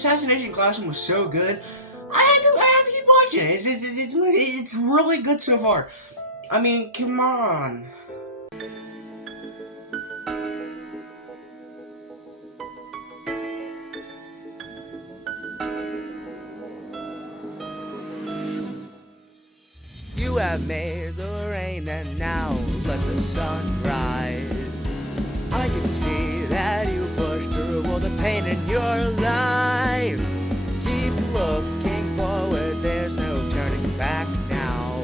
Assassination Classroom was so good. I have to keep watching it. It's really good so far. I mean, come on. You have made the rain and now let the sun rise. I can see that you pushed through all the pain in your life. Keep looking forward, there's no turning back now.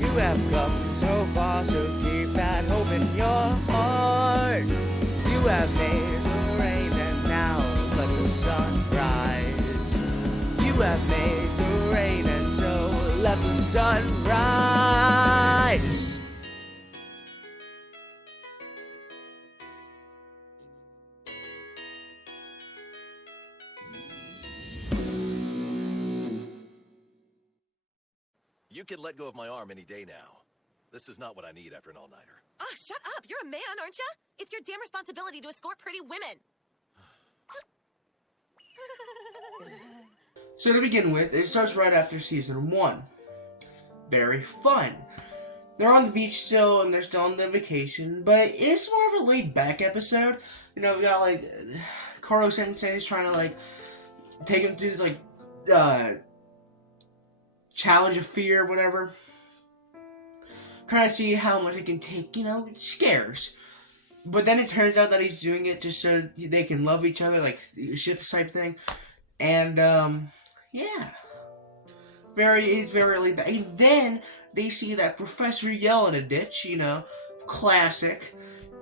You have come so far, so keep that hope in your heart. You have made the rain and now let the sun rise. You have made the rain and so let the sun rise. You can let go of my arm any day now. This is not what I need after an all-nighter. Ah, shut up! You're a man, aren't you? It's your damn responsibility to escort pretty women. So to begin with, it starts right after season 1. Very fun. They're on the beach still, and they're still on their vacation, but it's more of a laid-back episode. You know, we got, like, Koro Sensei is trying to, like, take him through, like, challenge of fear or whatever. Trying to see how much he can take, you know, scares. But then it turns out that he's doing it just so they can love each other, like, ship type thing. And, yeah. It's very laid back. And then they see that professor yell in a ditch, you know, classic.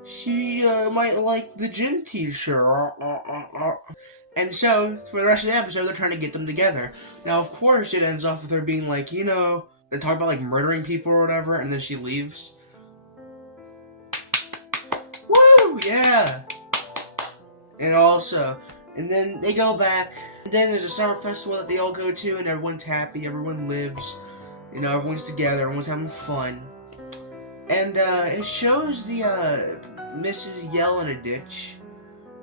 She might like the gym teacher. And so, for the rest of the episode, they're trying to get them together. Now, of course, it ends off with her being like, you know, they talk about like murdering people or whatever, and then she leaves. Woo! Yeah! And then they go back. And then there's a summer festival that they all go to, and everyone's happy, everyone lives. You know, everyone's together, everyone's having fun. And it shows the Mrs. Yell in a ditch.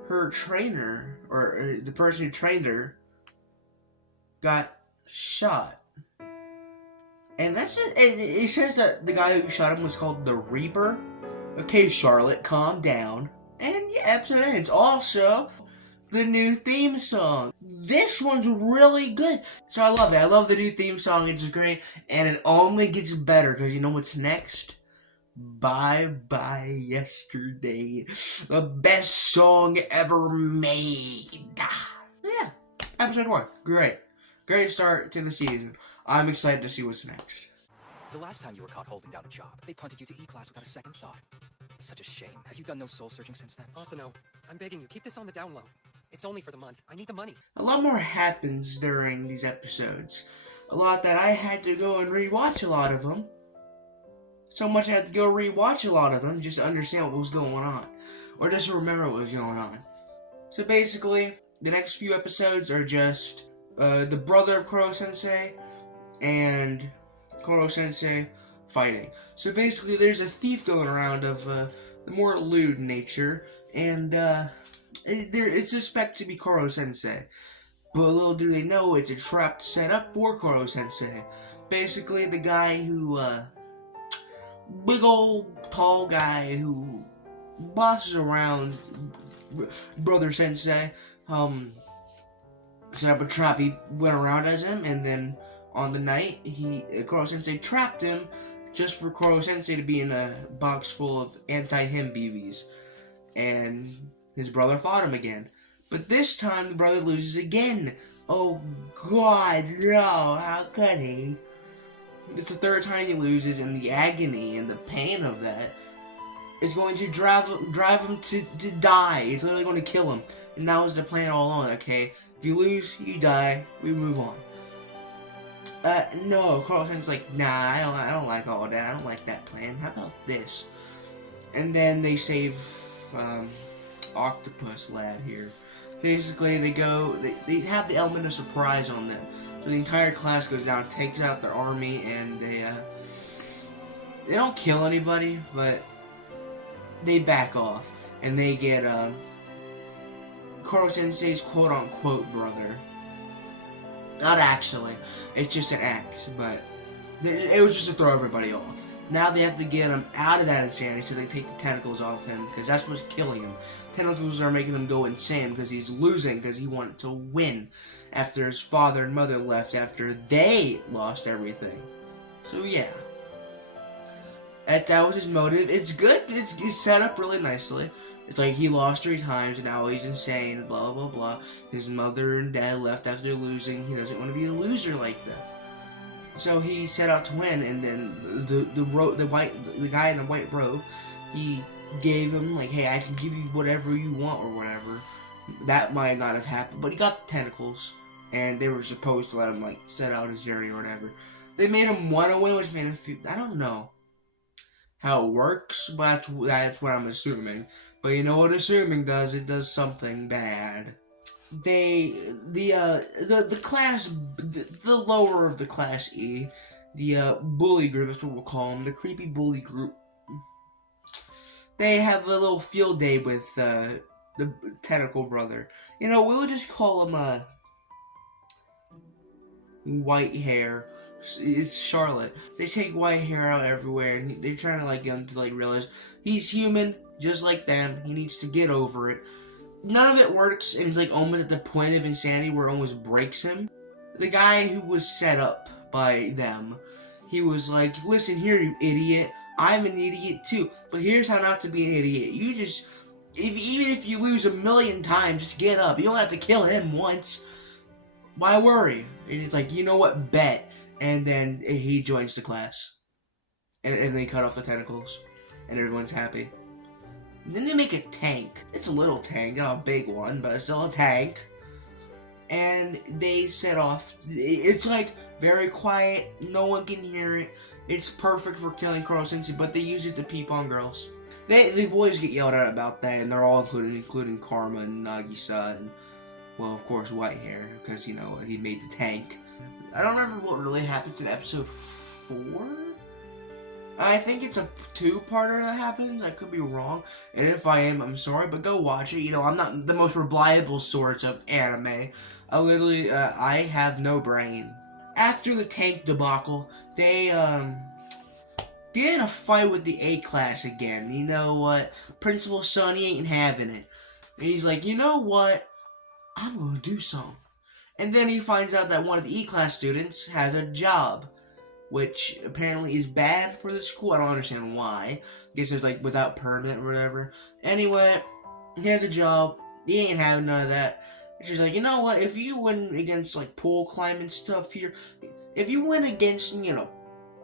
Her trainer, or the person who trained her, got shot. And that's it. It says that the guy who shot him was called the Reaper. Okay, Charlotte, calm down. And yeah, episode ends. Also, the new theme song. This one's really good. So I love it. I love the new theme song. It's great. And it only gets better because you know what's next? Bye Bye Yesterday. The best song ever made. Yeah. Episode 1. Great. Great start to the season. I'm excited to see what's next. The last time you were caught holding down a job, they punted you to E-class without a second thought. Such a shame. Have you done no soul searching since then? Asano, I'm begging you, keep this on the down low. It's only for the month. I need the money. A lot more happens during these episodes. A lot that I had to go and rewatch a lot of them. So much I had to go rewatch a lot of them just to understand what was going on. Or just to remember what was going on. So basically, the next few episodes are just the brother of Koro Sensei and Koro Sensei fighting. So basically, there's a thief going around of the more lewd nature, and it's suspected to be Koro Sensei. But little do they know, it's a trap set up for Koro Sensei. Basically, the guy who, big old tall guy who bosses around Brother Sensei, set up a trap. He went around as him, and then on the night, Koro Sensei trapped him just for Koro Sensei to be in a box full of anti-him BBs. And his brother fought him again. But this time, the brother loses again. Oh God, no, how could he? It's the third time he loses, and the agony and the pain of that is going to drive him to die. It's literally going to kill him. And that was the plan all along, okay? If you lose, you die, we move on. No, Koro Sensei's like, nah, I don't like all that. I don't like that plan. How about this? And then they save Octopus Lad here. Basically, they have the element of surprise on them. So the entire class goes down, takes out their army, and they don't kill anybody, but they back off. And they get Koro Sensei's quote-unquote brother. Not actually. It's just an axe, but it was just to throw everybody off. Now they have to get him out of that insanity so they take the tentacles off him, because that's what's killing him. Tentacles are making him go insane because he's losing, because he wanted to win after his father and mother left, after they lost everything. So yeah. That was his motive. It's good. It's set up really nicely. It's like he lost 3 times and now he's insane, blah blah blah. His mother and dad left after losing. He doesn't want to be a loser like that. So he set out to win, and then the guy in the white robe, he gave him like, hey, I can give you whatever you want or whatever. That might not have happened, but he got the tentacles, and they were supposed to let him like set out his journey or whatever. They made him want to win, which made him feel, I don't know how it works, but that's what I'm assuming. But you know what assuming does? It does something bad. The lower of the class E, the bully group, that's what we'll call them, the creepy bully group. They have a little field day with the tentacle brother. You know, we would just call him white hair. It's Charlotte. They take white hair out everywhere, and they're trying to like get him to like realize he's human, just like them. He needs to get over it. None of it works, and he's like almost at the point of insanity where it almost breaks him. The guy who was set up by them, he was like, listen here, you idiot. I'm an idiot too, but here's how not to be an idiot. You just, even if you lose 1,000,000 times, just get up. You don't have to kill him once. Why worry? And it's like, you know what, bet. And then he joins the class. And they cut off the tentacles. And everyone's happy. And then they make a tank. It's a little tank, not a big one, but it's still a tank. And they set off. It's like very quiet. No one can hear it. It's perfect for killing Koro Sensei, but they use it to peep on girls. The boys get yelled at about that, and they're all including Karma and Nagisa, and, well, of course, Whitehair, because, you know, he made the tank. I don't remember what really happens in episode 4? I think it's a 2-parter that happens. I could be wrong. And if I am, I'm sorry, but go watch it. You know, I'm not the most reliable source of anime. I have no brain. After the tank debacle, they get in a fight with the A class again. You know what? Principal Sonny ain't having it. And he's like, you know what? I'm gonna do something. And then he finds out that one of the E class students has a job, which apparently is bad for the school. I don't understand why. I guess it's like without permit or whatever. Anyway, he has a job. He ain't having none of that. And she's like, you know what? If you win against like pole climbing stuff here, if you win against, you know,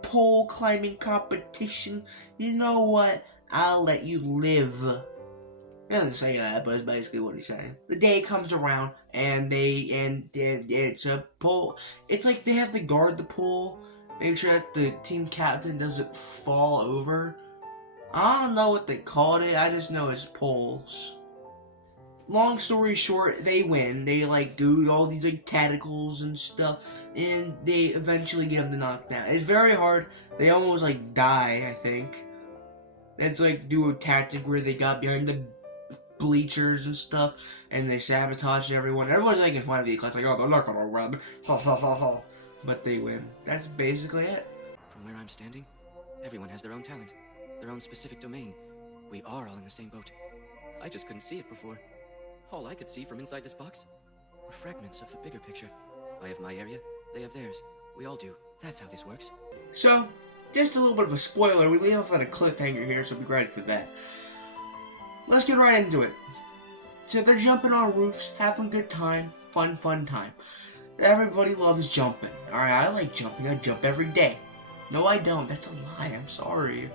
pole climbing competition, you know what? I'll let you live. He doesn't say that, but it's basically what he's saying. The day comes around, and it's a pole. It's like they have to guard the pole, make sure that the team captain doesn't fall over. I don't know what they called it. I just know it's poles. Long story short, they win. They like do all these like tacticals and stuff, and they eventually get them to knock down. It's very hard. They almost like die, I think. It's like do a tactic where they got behind the bleachers and stuff, and they sabotage everyone. Everyone's making fun of the class, like, oh, they're not gonna win. Ha ha ha ha. But they win. That's basically it. From where I'm standing, everyone has their own talent, their own specific domain. We are all in the same boat. I just couldn't see it before. All I could see from inside this box were fragments of the bigger picture. I have my area, they have theirs. We all do. That's how this works. So, just a little bit of a spoiler. We leave off on a cliffhanger here, so be ready for that. Let's get right into it. So they're jumping on roofs, having a good time, fun time. Everybody loves jumping. Alright, I like jumping. I jump every day. No, I don't. That's a lie. I'm sorry.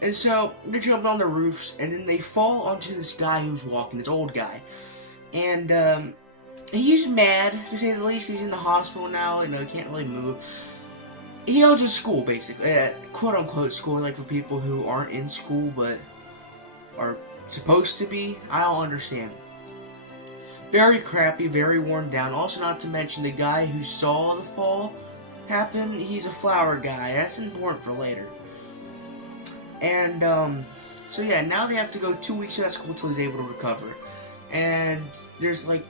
And so, they're jumping on the roofs, and then they fall onto this guy who's walking, this old guy. And, he's mad, to say the least, because he's in the hospital now, and he can't really move. He owns a school, basically. Quote-unquote school, like for people who aren't in school, but are supposed to be. I don't understand it. Very crappy, very worn down. Also, not to mention the guy who saw the fall happen, he's a flower guy. That's important for later. And, so yeah, now they have to go 2 weeks to that school until he's able to recover. and there's like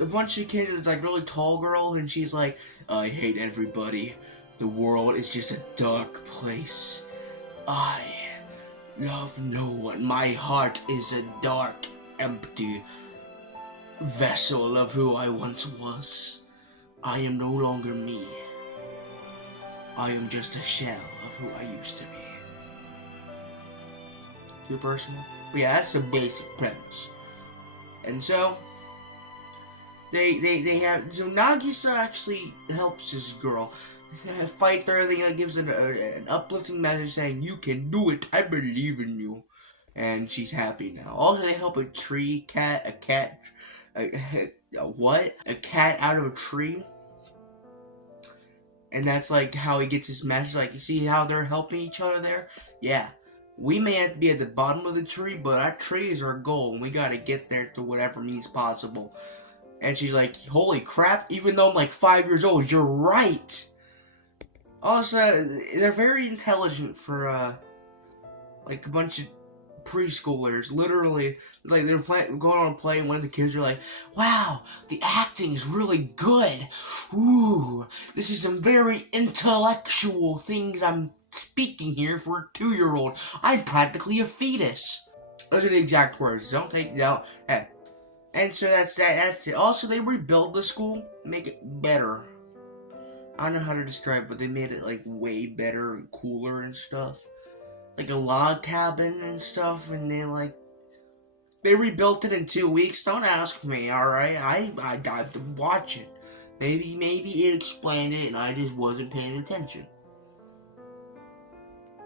a bunch of kids. It's like really tall girl, and she's like, I hate everybody. The world is just a dark place. I love no one. My heart is a dark, empty vessel of who I once was. I am no longer me. I am just a shell of who I used to be. Too personal? But yeah, that's the basic premise. And so, they have, so Nagisa actually helps this girl fight through everything, and gives an uplifting message saying, you can do it, I believe in you. And she's happy now. Also, they help a cat out of a tree. And that's like how he gets his message. Like, you see how they're helping each other there? Yeah. We may have to be at the bottom of the tree, but our tree is our goal, and we gotta get there to whatever means possible. And she's like, holy crap, even though I'm like 5 years old, you're right! Also, they're very intelligent for, like a bunch of preschoolers. Literally, like they're going on a play, and one of the kids are like, wow, the acting is really good. Ooh, this is some very intellectual things I'm speaking here for a 2-year-old. I'm practically a fetus. Those are the exact words. Don't take down. Hey. And so that's it. Also, they rebuilt the school, make it better. I don't know how to describe it, but they made it like way better and cooler and stuff. Like a log cabin and stuff, and they rebuilt it in 2 weeks. Don't ask me, alright? I got to watch it. Maybe it explained it and I just wasn't paying attention.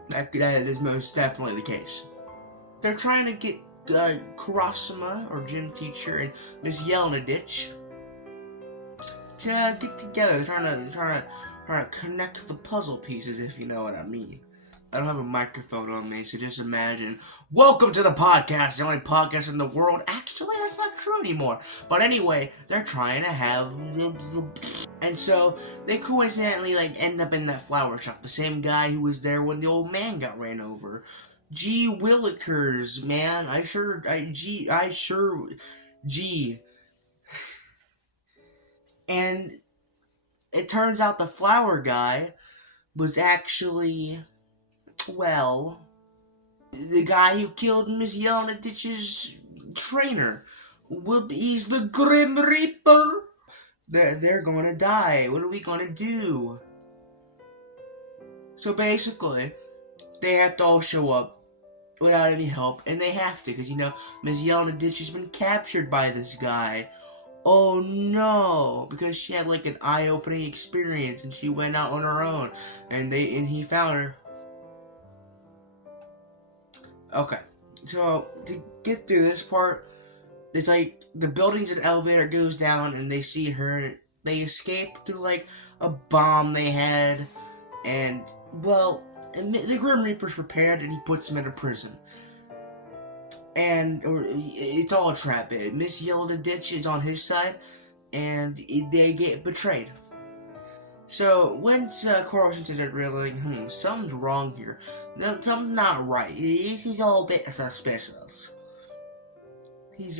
That is most definitely the case. They're trying to get Kurasama, or gym teacher, and Miss Yelnadich to get together. They're trying to connect the puzzle pieces, if you know what I mean. I don't have a microphone on me, so just imagine. Welcome to the podcast, the only podcast in the world. Actually, that's not true anymore. But anyway, they're trying to have... And so, they coincidentally, end up in that flower shop. The same guy who was there when the old man got ran over. Gee Willikers, man. Gee. And it turns out the flower guy was actually... well, the guy who killed Miss Yelnadich's trainer. He's the Grim Reaper. They're gonna die. What are we gonna do? So basically, they have to all show up without any help, and they have to, because, Miss Yelnadich has been captured by this guy. Oh no, because she had an eye-opening experience, and she went out on her own, and he found her. Okay, so to get through this part, it's the building's an elevator goes down and they see her. They escape through a bomb they had, and the Grim Reaper's prepared and he puts them in a prison. And it's all a trap. Miss Yelnadich is on his side, and they get betrayed. So, once Coruscant says it really, something's wrong here. No, something's not right. This is all a bit suspicious. He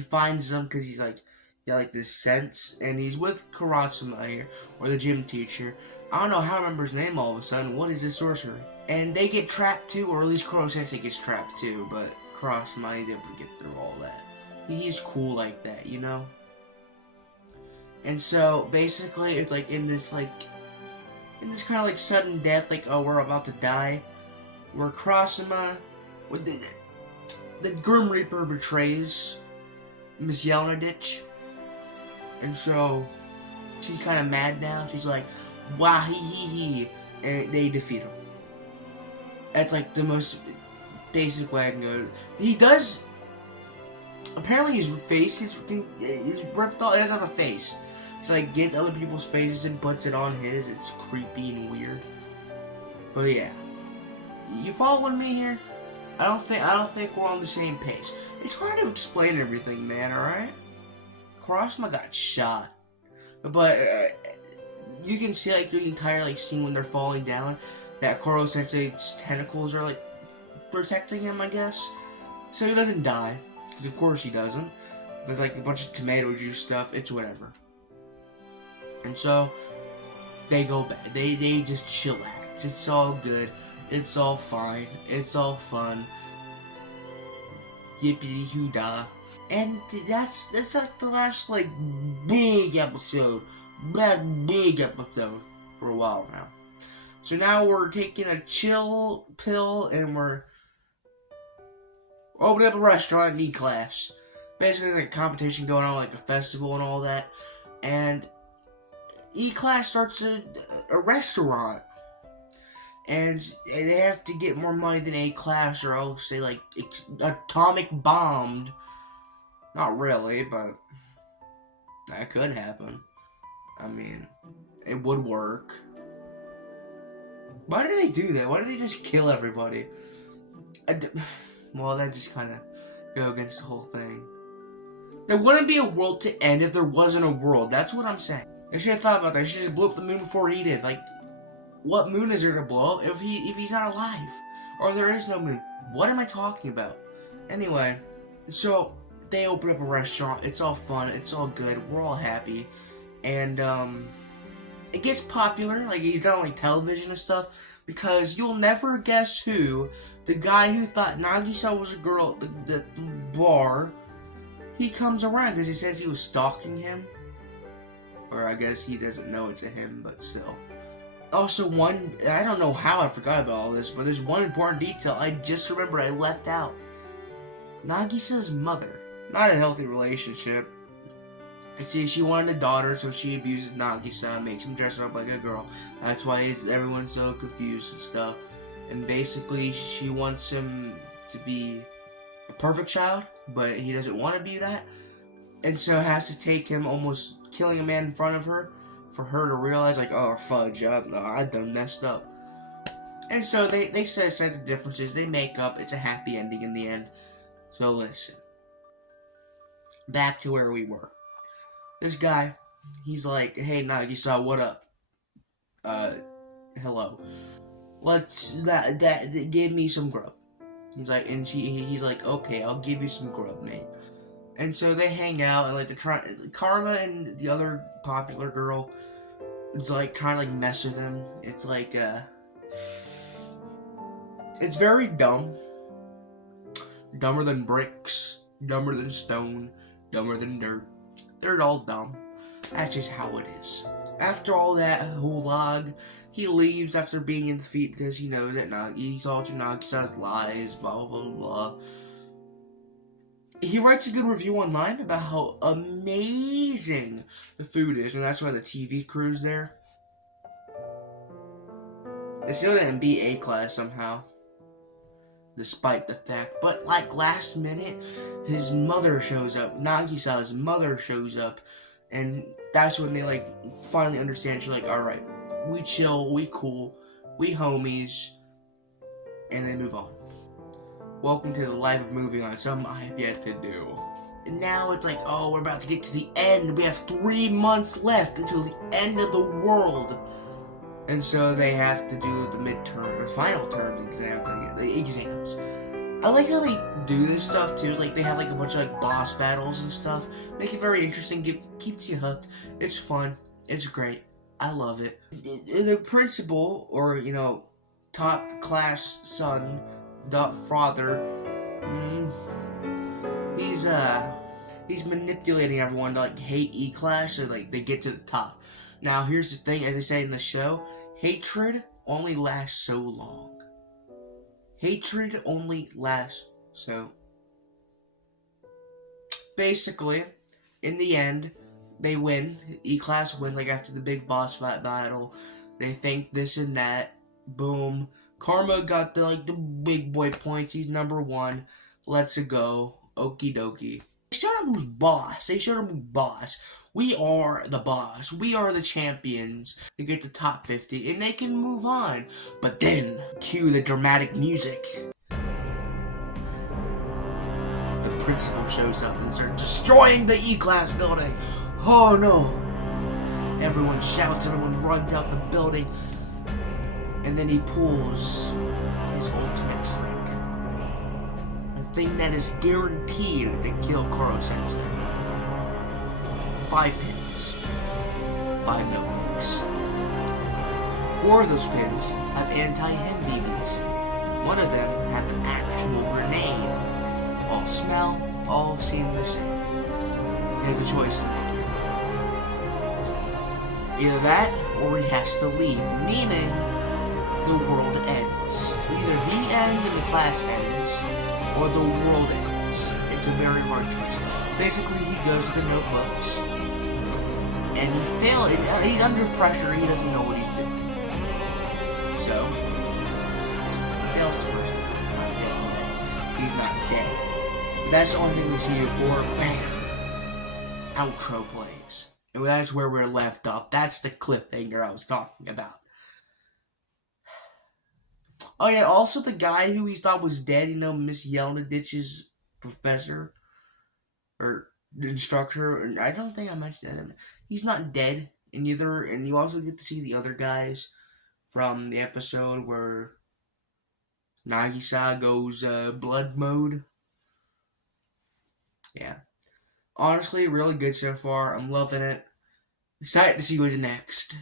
finds them because he's got this sense, and he's with Kurasama here, or the gym teacher. I don't know how I remember his name all of a sudden. What is this sorcery? And they get trapped too, or at least Kuro-sensei gets trapped too, but Kurasama is able to get through all that. He's cool like that, And so, basically, it's in this kind of sudden death, oh, we're about to die, where Kurasama, with the Grim Reaper betrays Miss Yelnadich, and so, she's kind of mad now. She's like, wah hee hee hee, and they defeat him. That's the most basic way I can go. He does, apparently his face is ripped off. He doesn't have a face. So gets other people's faces and puts it on his. It's creepy and weird. But yeah, you following me here? I don't think we're on the same page. It's hard to explain everything, man. All right. Kurasama got shot, but you can see the entire scene when they're falling down. That Kuro-sensei's tentacles are protecting him, I guess. So he doesn't die. because of course he doesn't. There's like a bunch of tomato juice stuff. It's whatever. And so they go back. They just chillax. It's all good. It's all fine. It's all fun. Yippity hoo dah. And that's like the last like big episode. That big episode for a while now. So now we're taking a chill pill and we're opening up a restaurant in E-Class. Basically, there's like a competition going on, like a festival and all that. And E-Class starts a restaurant. And they have to get more money than A-Class or else they like atomic bombed. Not really, but that could happen. I mean, it would work. Why do they do that? Why do they just kill everybody? Well, that just kind of go against the whole thing. There wouldn't be a world to end if there wasn't a world. That's what I'm saying. I should have thought about that. I should just blew up the moon before he did. Like, what moon is there to blow up if he's not alive? Or there is no moon. What am I talking about? Anyway, so they open up a restaurant. It's all fun. It's all good. We're all happy. And, it gets popular, like he's on like television and stuff, because you'll never guess who, the guy who thought Nagisa was a girl at the bar, he comes around because he says he was stalking him. Or I guess he doesn't know it's a him, but still. Also I don't know how I forgot about all this, but there's one important detail I just remembered I left out. Nagisa's mother, not a healthy relationship. See, she wanted a daughter, so she abuses Nagisa, makes him dress up like a girl. That's why everyone's so confused and stuff. And basically, she wants him to be a perfect child, but he doesn't want to be that. And so has to take him almost killing a man in front of her, for her to realize, like, oh, fudge, I've done messed up. And so they set aside the differences, they make up, it's a happy ending in the end. So listen. Back to where we were. This guy, he's like, hey Nagisa, what up? Hello. Give me some grub. He's like, and he's like, okay, I'll give you some grub, mate. And so they hang out, and like Karma and the other popular girl, is like trying to like mess with him. It's like, it's very dumb. Dumber than bricks, dumber than stone, dumber than dirt. They're all dumb. That's just how it is. After all that whole log, he leaves after being in defeat because he knows that he's all to Nagisa's lies, blah, blah, blah, blah. He writes a good review online about how amazing the food is, and that's why the TV crew's there. It still didn't beat A-Class somehow. Despite the fact, but like last minute, his mother shows up. Nagisa's mother shows up, and that's when they like finally understand. She's like, "All right, we chill, we cool, we homies," and they move on. Welcome to the life of moving on. Something I have yet to do. And now it's like, oh, we're about to get to the end. We have 3 months left until the end of the world. And so they have to do the midterm, or final term exams. I like how they do this stuff too. Like they have like a bunch of like boss battles and stuff. Make it very interesting. Keeps you hooked. It's fun. It's great. I love it. The principal, or top class son, father. He's manipulating everyone to like hate E-Class so like they get to the top. Now here's the thing, as they say in the show, hatred only lasts so long. Hatred only lasts so. Basically, in the end, they win. E-Class wins, like after the big boss fight battle. They think this and that. Boom. Karma got the big boy points. He's number 1. Let's go. Okie dokie. They showed him who's boss. They showed him who's boss. We are the boss. We are the champions. They get to top 50 and they can move on. But then, cue the dramatic music. The principal shows up and starts destroying the E-Class building. Oh no. Everyone shouts, everyone runs out the building. And then he pulls his ultimate trick. The thing that is guaranteed to kill Koro-sensei. 5 pins. 5 notebooks. 4 of those pins have anti-hen BBs. One of them have an actual grenade. All smell, all seem the same. He has a choice to make here. Either that, or he has to leave, meaning the world ends. So either he ends and the class ends, or the world ends. It's a very hard choice. Basically, he goes to the notebooks, and he's under pressure, he doesn't know what he's doing. So, he fails the first one. Not dead yet. He's not dead. But that's the only thing we see before, bam! Outro plays. And that's where we're left off. That's the cliffhanger I was talking about. Oh yeah, also the guy who he thought was dead, Miss Yelnadich's professor, or instructor, and I don't think I mentioned that. He's not dead, and you also get to see the other guys from the episode where Nagisa goes blood mode. Yeah. Honestly, really good so far. I'm loving it. Excited to see what's next.